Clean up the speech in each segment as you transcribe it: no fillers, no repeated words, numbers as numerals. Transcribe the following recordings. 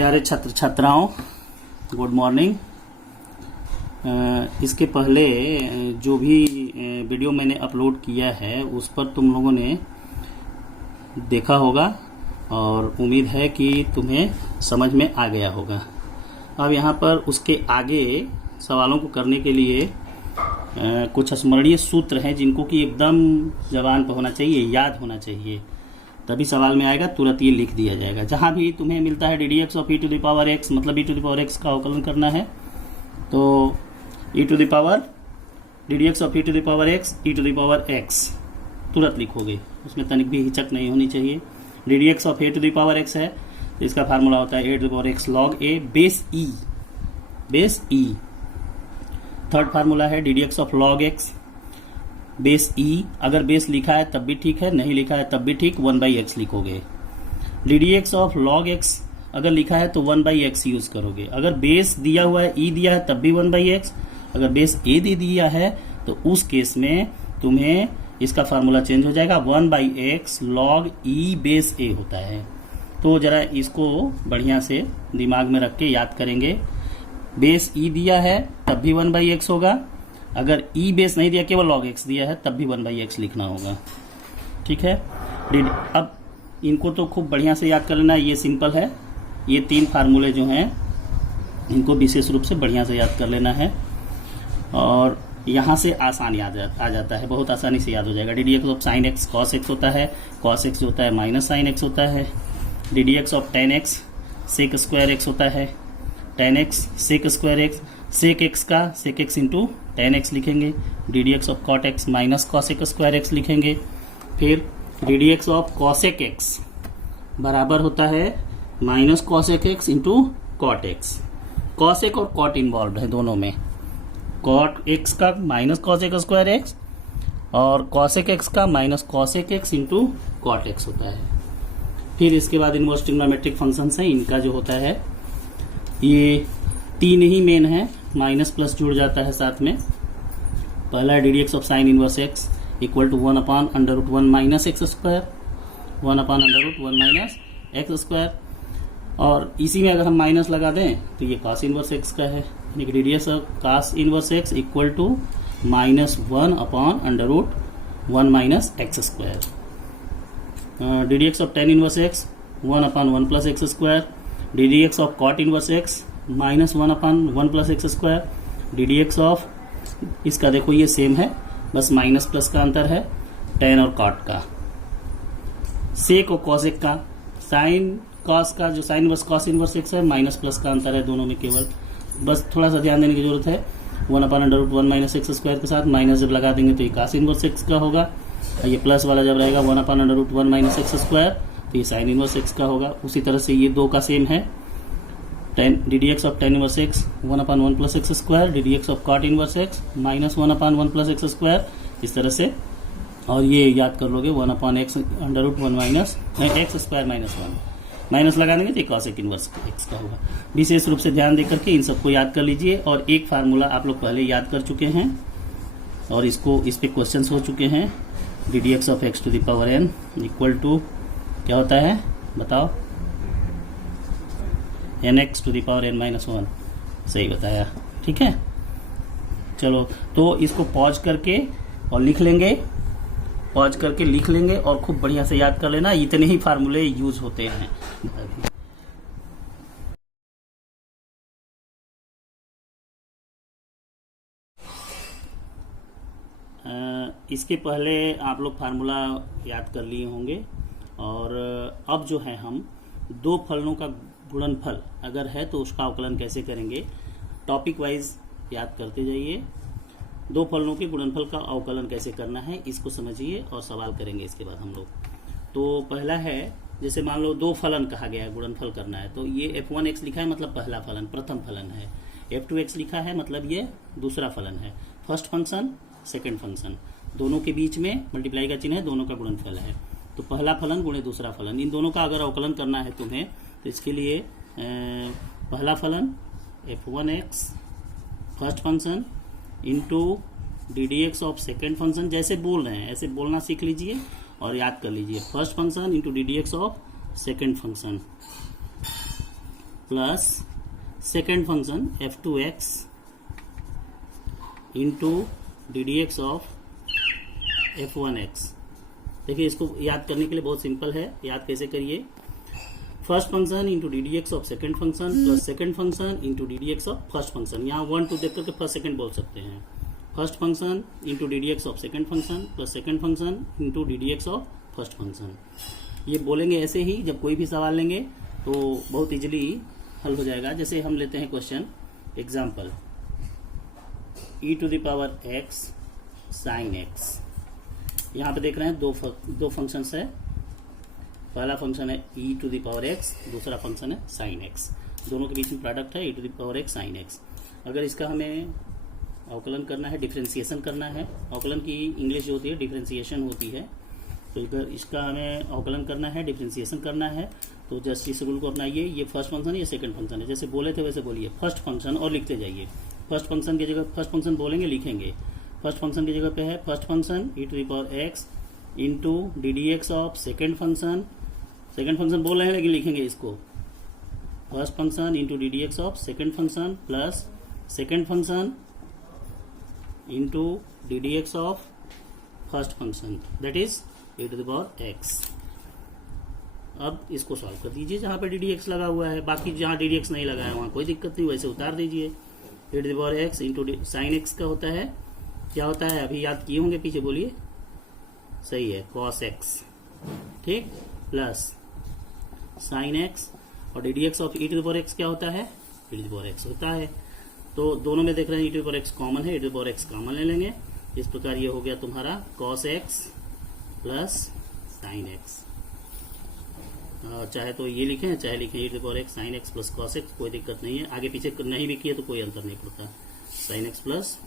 प्यारे छात्र छात्राओं, गुड मॉर्निंग। इसके पहले जो भी वीडियो मैंने अपलोड किया है उस पर तुम लोगों ने देखा होगा और उम्मीद है कि तुम्हें समझ में आ गया होगा। अब यहाँ पर उसके आगे सवालों को करने के लिए कुछ स्मरणीय सूत्र हैं जिनको कि एकदम जबान पर होना चाहिए, याद होना चाहिए, तभी सवाल में आएगा, तुरंत ये लिख दिया जाएगा। जहाँ भी तुम्हें मिलता है ddx of e to the power x, मतलब e to the power x का अवकलन करना है, तो e to the power ddx of e to the power x e to the power x तुरंत लिखोगे, उसमें तनिक भी हिचक नहीं होनी चाहिए। ddx of a to the power x है तो इसका फार्मूला होता है a to the power x log a base e। Third formula है ddx of log x base e। अगर बेस लिखा है तब भी ठीक है, नहीं लिखा है तब भी ठीक, 1/x लिखोगे। ddx ऑफ log x अगर लिखा है तो 1/x यूज करोगे। अगर बेस दिया हुआ है e दिया है तब भी 1/x, अगर बेस a दे दिया है तो उस केस में तुम्हें इसका फार्मूला चेंज हो जाएगा, 1/x log e base a होता है। तो जरा इसको बढ़िया से दिमाग में रख के याद करेंगे। बेस e दिया है तब भी 1/x होगा, अगर e बेस नहीं दिया, केवल log x दिया है तब भी 1/x लिखना होगा। ठीक है, अब इनको तो खूब बढ़िया से याद कर लेना, ये सिंपल है। ये तीन फार्मूले जो हैं इनको विशेष रूप से बढ़िया से याद कर लेना है और यहाँ से आसान याद आ जाता है, बहुत आसानी से याद हो जाएगा। ddx of sine x cos x होता है, कॉस एक्स जो होता है माइनस साइन एक्स होता है। ddx of tan x sec square x होता है, tan x sec square x, sec x का sec x into tan x लिखेंगे। ddx of cot x minus cosec square x लिखेंगे। फिर ddx ऑफ कॉसेक एक्स बराबर होता है minus cosec x into cot x. Cosec और cot involve है दोनों में, कॉट एक्स का माइनस कॉसेक स्क्वायर एक्स और कॉसेक एक्स का minus cosec x into cot x होता है। फिर इसके बाद इनवर्स ट्रिग्नोमेट्रिक फंक्शंस हैं, इनका जो होता है ये तीन ही मेन है, माइनस प्लस जुड़ जाता है साथ में। पहला है ddx of sine inverse x equal to 1/√1 minus x square, 1/√1 minus x square, और इसी में अगर हम माइनस लगा दें तो ये cos इनवर्स एक्स का है, यानी कि ddx of cos inverse x equal to -1/√1 minus x square. ddx of tan inverse x 1/1 plus x square, ddx of cot inverse x -1/1 plus x square, ddx of इसका देखो ये same है, बस minus plus का अंतर है, tan और cot का। सेक और कॉसेक का, साइन कॉस का जो sine inverse cos inverse x है, माइनस प्लस का अंतर है दोनों में, केवल बस थोड़ा सा ध्यान देने की जरूरत है। 1/√1 माइनस एक्स स्क्वायर के साथ माइनस जब लगा देंगे तो ये cos इनवर्स एक्स का होगा, ये प्लस वाला जब रहेगा 1/√1 माइनस एक्स स्क्वायर तो ये साइन इनवर्स एक्स का होगा। उसी तरह से ये दो का सेम है, ddx of tan inverse x 1/1 plus x square, ddx of cot inverse x -1/1 plus x square, इस तरह से। और ये याद कर लोगे 1/x√1 minus x square minus 1, minus लगा देंगे तो कॉसेक इनवर्स एक्स का होगा। विशेष रूप से ध्यान देकर के इन सबको याद कर लीजिए। और एक फार्मूला आप लोग पहले याद कर चुके हैं और इस पे क्वेश्चंस हो चुके हैं। ddx of x to the power n equal to क्या होता है बताओ, nx to the power n minus 1, सही बताया। ठीक है, चलो तो इसको पॉज करके और लिख लेंगे, पॉज करके लिख लेंगे और खूब बढ़िया से याद कर लेना, इतने ही फार्मूले यूज होते हैं। इसके पहले आप लोग फार्मूला याद कर लिए होंगे और अब जो है हम दो फलनों का गुणनफल अगर है तो उसका अवकलन कैसे करेंगे, टॉपिक वाइज याद करते जाइए। दो फलनों के गुणनफल का अवकलन कैसे करना है इसको समझिए और सवाल करेंगे इसके बाद हम लोग। तो पहला है, जैसे मान लो दो फलन कहा गया है, गुणनफल करना है, तो ये f1x लिखा है मतलब पहला फलन, प्रथम फलन है। f2x लिखा है मतलब ये दूसरा फलन है। फर्स्ट फंक्शन सेकंड फंक्शन, दोनों के बीच में मल्टीप्लाई का चिन्ह है, दोनों का गुणनफल है। तो पहला फलन गुणे दूसरा फलन, इन दोनों का अगर अवकलन करना है तुम्हें तो इसके लिए पहला फलन f1x first function into ddx of second function, जैसे बोल रहे हैं ऐसे बोलना सीख लीजिए और याद कर लीजिए। First function into ddx of second function, plus second function f2x into D D x of f1x। देखिए इसको याद करने के लिए बहुत सिंपल है, याद कैसे करिए। First function into D D x of second function plus second function into D D x of first function. यहाँ 1 2 देख करके फर्स्ट सेकेंड बोल सकते हैं। First function into D D x of second function plus second function into D D x of first function. ये बोलेंगे ऐसे ही, जब कोई भी सवाल लेंगे तो बहुत इजीली हल हो जाएगा। जैसे हम लेते हैं question example, e to the power x sine x। यहाँ पे देख रहे हैं दो फंक्शंस है। पहला फंक्शन है e to the power x, दूसरा फंक्शन है साइन x। दोनों के बीच में प्रोडक्ट है e to the power x sine x। अगर इसका हमें अवकलन करना है, डिफ्रेंसिएशन करना है, अवकलन की इंग्लिश जो होती है डिफ्रेंसिएशन होती है, तो अगर इसका हमें अवकलन करना है, डिफ्रेंसिएशन करना है, तो जस्ट इस रूल को अपनाइए। ये फर्स्ट फंक्शन है, ये सेकंड फंक्शन है। जैसे बोले थे वैसे बोलिए फर्स्ट फंक्शन और लिखते जाइए। फर्स्ट फंक्शन की जगह फर्स्ट फंक्शन बोलेंगे, लिखेंगे। फर्स्ट फंक्शन की जगह पे है first function e to the power x into D D x of second function. Second function बोल रहे हैं लेकिन लिखेंगे इसको first function into D D x of second function plus second function into D D x of first function, that is e to the power x। अब इसको solve कर दीजिए जहां पे डी डी एक्स लगा हुआ है। बाकी जहां डी डी एक्स नहीं लगा है वहां कोई दिक्कत नहीं, वैसे उतार दीजिए। e to the power x into sine x का होता है, क्या होता है अभी याद किए होंगे, पीछे बोलिए, सही है cos x, ठीक, प्लस साइन x और d D x of e to the power x क्या होता है, e to the power x होता है। तो दोनों में देख रहे हैं e to the power x common है, e to the power x common ले लेंगे। इस प्रकार ये हो गया तुम्हारा cos x plus sine x। चाहे तो ये लिखें, चाहे लिखें e to the power x sine x plus cos x, कोई दिक्कत नहीं है। आगे पीछे नहीं भी किए तो कोई अंतर नहीं पड़ता। Sine x plus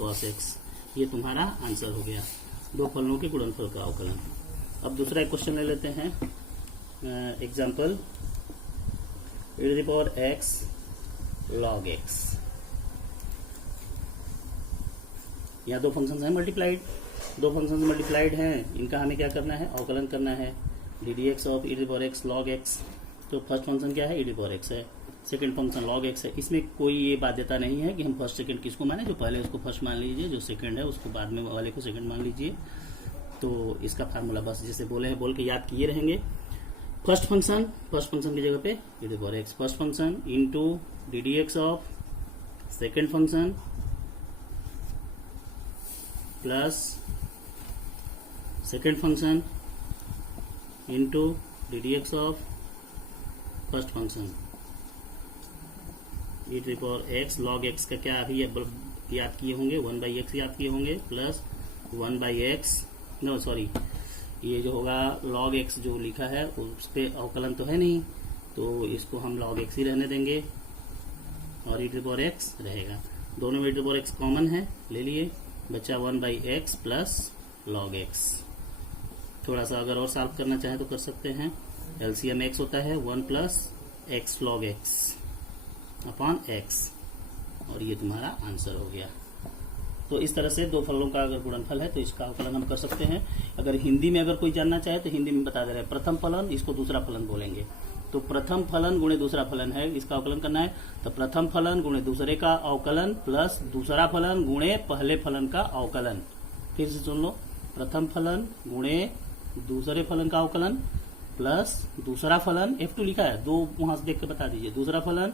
cos x, ये तुम्हारा आंसर हो गया, दो फलनों के गुणनफल का अवकलन। अब दूसरा एक क्वेश्चन ले लेते हैं। Example, e to the power x log x। यहाँ दो फंक्शन है मल्टीप्लाइड, दो फंक्शन मल्टीप्लाइड हैं, इनका हमें क्या करना है, अवकलन करना है। D D x of e to the power x log x। तो फर्स्ट फंक्शन क्या है, e to the power x है, सेकंड फंक्शन log x है। इसमें कोई ये बाध्यता नहीं है कि हम फर्स्ट सेकंड किसको माने, जो पहले उसको फर्स्ट मान लीजिए, जो सेकंड है उसको बाद में वाले को सेकंड मान लीजिए। तो इसका फार्मूला बस जैसे बोले हैं बोल के याद किए रहेंगे। फर्स्ट फंक्शन की जगह पे e to the power x first function into D D x of second function plus second function into D D x of first function. e to the power x log x का क्या अभी याद किए होंगे, 1/x याद किए होंगे, plus 1/x, no sorry, ये जो होगा log x जो लिखा है उस पे अवकलन तो है नहीं, तो इसको हम log x ही रहने देंगे और e to the power x रहेगा। दोनों में e to the power x common है, ले लिए, बचा 1/x प्लस log x। थोड़ा सा अगर और सॉल्व करना चाहे तो कर सकते हैं। एलसीएम x होता है 1 plus x log x upon x, और ये तुम्हारा आंसर हो गया। तो इस तरह से दो फलों का अगर गुणनफल है तो इसका अवकलन हम कर सकते हैं। अगर हिंदी में अगर कोई जानना चाहे तो हिंदी में बता दे रहे हैं, प्रथम फलन, इसको दूसरा फलन बोलेंगे। तो प्रथम फलन गुणे दूसरा फलन है, इसका अवकलन करना है, तो प्रथम फलन गुणे दूसरे का अवकलन प्लस दूसरा फलन गुणे पहले फलन का अवकलन। फिर से सुन लो, प्रथम फलन गुणे दूसरे फलन का अवकलन प्लस दूसरा फलन, F2 लिखा है, दो वहां से देख के बता दीजिए, दूसरा फलन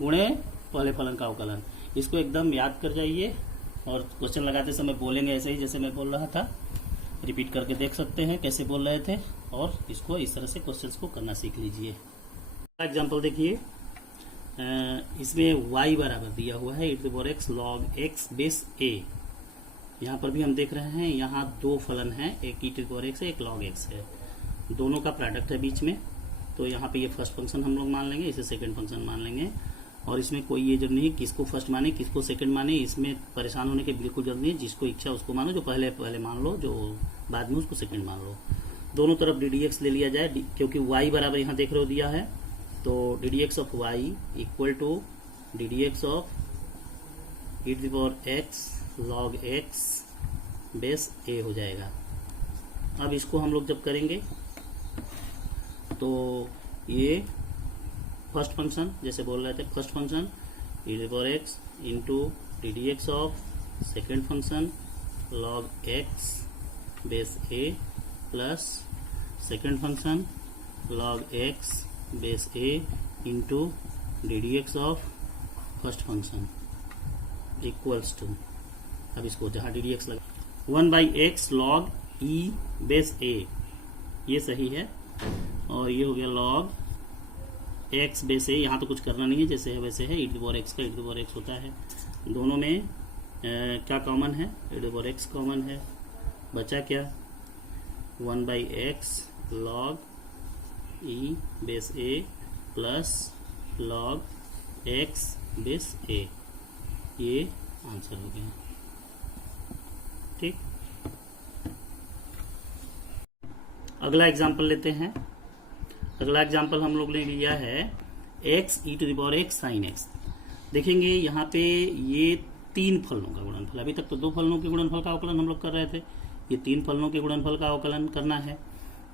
गुणे पहले फलन का अवकलन। इसको एकदम याद कर जाइए और क्वेश्चन लगाते समय बोलेंगे ऐसे ही जैसे मैं बोल रहा था। रिपीट करके देख सकते हैं कैसे बोल रहे थे, और इसको इस तरह से क्वेश्चंस को करना सीख लीजिए। एग्जांपल देखिए, इसमें y बराबर दिया हुआ है e to the power x log x base a। यहाँ पर भी हम देख रहे हैं, यहाँ दो फलन हैं, एक e to the power x है, एक log x है, दोनों का प्रोडक्ट है बीच में। तो यहाँ पे ये फर्स्ट फंक्शन हम लोग मान लेंगे, इसे सेकंड फंक्शन मान लेंगे, और इसमें कोई ये जरूरत नहीं किसको फर्स्ट माने किसको सेकंड माने, इसमें परेशान होने की बिल्कुल जरूरत नहीं है। जिसको इच्छा उसको मानो, जो पहले मान लो, जो बाद में उसको सेकंड मान लो। दोनों तरफ डी डी एक्स ले लिया जाए, क्योंकि y बराबर यहाँ देख रहे हो दिया है, तो d D x of y equal to d D x of e to the power x log x base a हो जाएगा। अब इसको हम लोग जब करेंगे तो ये फर्स्ट फंक्शन जैसे बोल रहे थे, first function e to the power x into D D x of second function log x base a plus second function log x base a into D D x of first function equals to, अब इसको जहां D D x लगा 1/x log e base a, ये सही है, और ये हो गया log x बेस a, यहाँ तो कुछ करना नहीं है, जैसे है वैसे है, e to the power x का e to the power x होता है, दोनों में क्या कॉमन है, e to the power x common है, बचा क्या 1/x log e base a plus log x base a, ये आंसर हो गया। ठीक, अगला एग्जाम्पल लेते हैं। अगला एग्जाम्पल हम लोग ने लिया है x e to the power x sine x। देखेंगे यहाँ पे ये 3 फलनों का गुणनफल, अभी तक तो 2 फलनों के गुणनफल का अवकलन हम लोग कर रहे थे, ये 3 फलनों के गुणनफल का अवकलन करना है।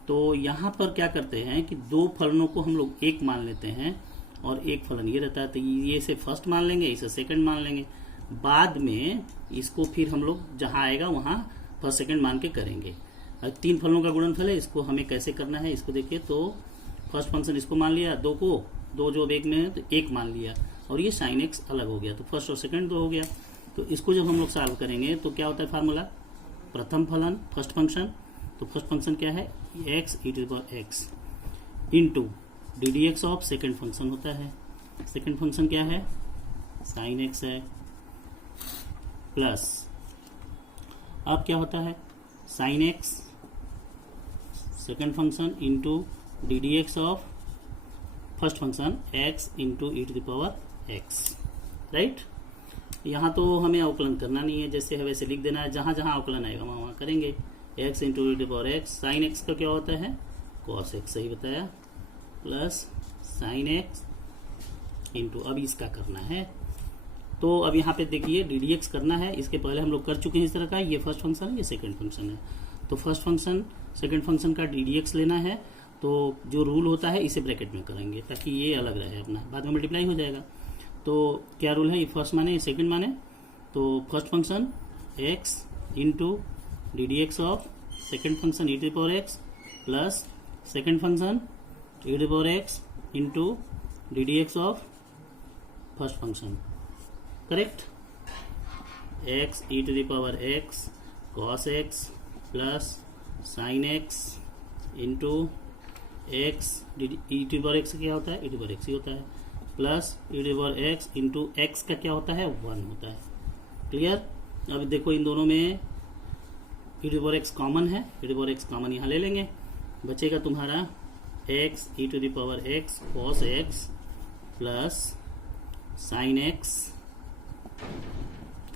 तो यहाँ पर क्या करते हैं कि 2 फलनों को हम लोग 1 मान लेते हैं और एक फलन ये रहता है, तो ये इसे फर्स्ट मान लेंगे, इसे सेकंड मान लेंगे, बाद में इसको फिर हम लोग जहां आएगा वहां फर्स्ट सेकंड मान के करेंगे। 3 फलनों का गुणनफल है, इसको हमें कैसे करना है, इसको देखिए, तो फर्स्ट फंक्शन इसको मान लिया, 2 को 2 जो एक में है तो 1 मान लिया, और ये साइन एक्स अलग हो गया, तो फर्स्ट और सेकंड 2 हो गया। तो इसको जब हम लोग सॉल्व करेंगे तो क्या होता है फार्मूला, प्रथम फलन फर्स्ट फंक्शन, तो फर्स्ट फंक्शन क्या है x e to the power x into D D x of second function होता है, सेकेंड फंक्शन क्या है साइन एक्स है, प्लस अब क्या होता है sine x second function into D D x of first function x into e to the power x, right. यहाँ तो हमें अवकलन करना नहीं है, जैसे है वैसे लिख देना है, जहां जहां अवकलन आएगा वहां वहां करेंगे। x into e to the power x, sine x का क्या होता है कॉस एक्स, सही बताया, प्लस साइन एक्स इंटू, अब इसका करना है, तो अब यहाँ पे देखिए डी डी एक्स करना है, इसके पहले हम लोग कर चुके हैं इस तरह का, ये फर्स्ट फंक्शन है, ये सेकंड फंक्शन है, तो फर्स्ट फंक्शन सेकंड फंक्शन का डी डी एक्स लेना है, तो जो रूल होता है इसे ब्रैकेट में करेंगे ताकि ये अलग रहे अपना, बाद में मल्टीप्लाई हो जाएगा। तो क्या रूल है, ये फर्स्ट माने ये सेकंड माने, तो first function x into D D x of second function e to the power x plus second function e to the power x into D D x of first function, correct, x e to the power x cos x plus sine x into x e to the power x क्या होता है, e to the power x ही होता है, plus e to the power x into x का क्या होता है 1 होता है, क्लियर। अब देखो इन दोनों में e to the power x common है, e to the power x common यहाँ ले लेंगे, बचेगा तुम्हारा x e to the power x cos x plus sine x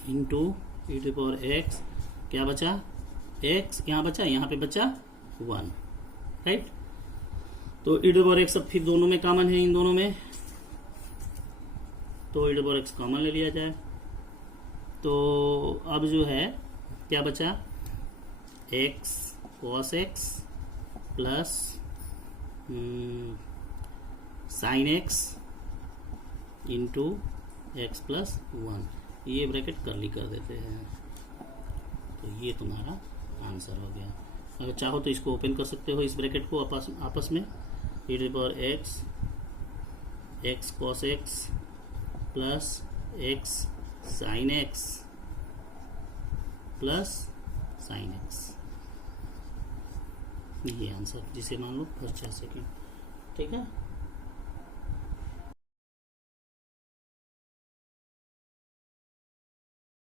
into e to the power x, क्या बचा एक्स, यहाँ बचा, यहाँ पे बचा 1, राइट। तो e to the power x अब फिर दोनों में कॉमन है, इन दोनों में, तो e to the power x common ले लिया जाए, तो अब जो है क्या बचा x cos x plus sine x into x plus 1, ये ब्रैकेट कर्ली कर देते हैं, तो ये तुम्हारा आंसर हो गया। अगर चाहो तो इसको ओपन कर सकते हो इस ब्रैकेट को आपस में, e to the power x x cos x plus x sine x plus sine x, ये आंसर जिसे मान लो फर्स्ट या सेकेंड, ठीक है।